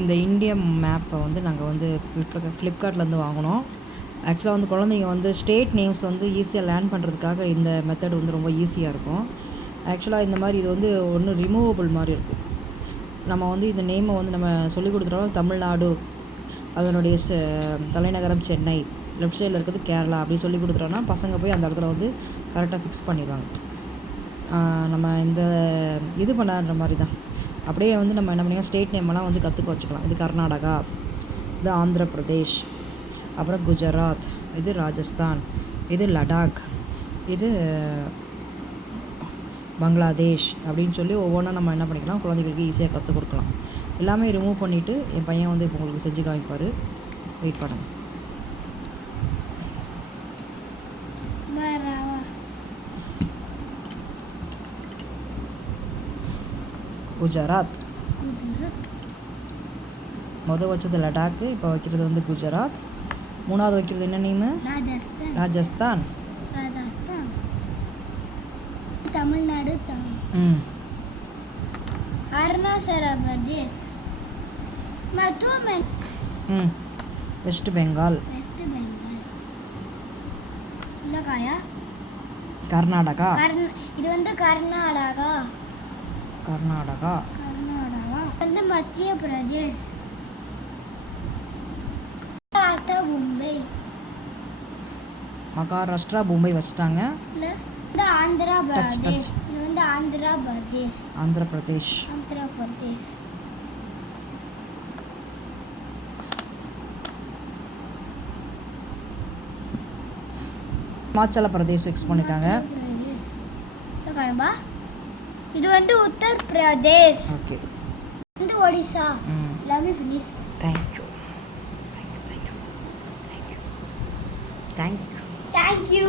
இந்த இந்திய மேப்பை வந்து நாங்கள் வந்து ஃப்ளிப்கார்ட்லேருந்து வாங்கினோம். ஆக்சுவலாக வந்து குழந்தைங்க வந்து ஸ்டேட் நேம்ஸ் வந்து ஈஸியாக லேர்ன் பண்ணுறதுக்காக இந்த மெத்தட் வந்து ரொம்ப ஈஸியாக இருக்கும். ஆக்சுவலாக இந்த மாதிரி இது வந்து ஒன்று ரிமூவபிள் மாதிரி இருக்குது. நம்ம வந்து இந்த நேமை வந்து நம்ம சொல்லிக் கொடுத்துட்டோம். தமிழ்நாடு, அதனுடைய தலைநகரம் சென்னை, லெஃப்ட் சைடில் இருக்கிறது கேரளா அப்படி சொல்லி கொடுத்துட்டோன்னா பசங்க போய் அந்த இடத்துல வந்து கரெக்டாக ஃபிக்ஸ் பண்ணிடுவாங்க. நம்ம இந்த இது பண்ணுற மாதிரி தான். அப்படியே வந்து நம்ம என்ன பண்ணிக்கலாம், ஸ்டேட் நேமெல்லாம் வந்து கற்றுக்க வச்சுக்கலாம். இது கர்நாடகா, இது ஆந்திர பிரதேஷ், அப்புறம் குஜராத், இது ராஜஸ்தான், இது லடாக், இது பங்களாதேஷ் அப்படின்னு சொல்லி ஒவ்வொன்றா நம்ம என்ன பண்ணிக்கலாம், குழந்தைகளுக்கு ஈஸியாக கற்றுக் கொடுக்கலாம். எல்லாமே ரிமூவ் பண்ணிவிட்டு என் பையன் வந்து இப்போ உங்களுக்கு செஞ்சு காமிப்பார். வெயிட் பண்ணுங்கள். குஜராத் மொதல் வச்சது லடாக்கு, இப்போ வைக்கிறது வந்து குஜராத். மூணாவது வைக்கிறது என்ன நேமு? ராஜஸ்தான். தமிழ்நாடு, அருணாச்சல பிரதேஷ், வெஸ்ட் பெங்கால், கர்நாடகா. இது வந்து கர்நாடகா வந்து மத்திய பிரதேஷ், மகாராஷ்டிரா, மும்பை வச்சிட்டாங்க. ஆந்திரா பிரதேஷ், இது வந்து ஆந்திர பிரதேஷ். இமாச்சல பிரதேஷ் ஃபிக்ஸ் பண்ணிட்டாங்க. இது வந்து உத்தர் பிரதேஷ். ஓகே. இது Odisha. Let me finish. Thank you. Thank you.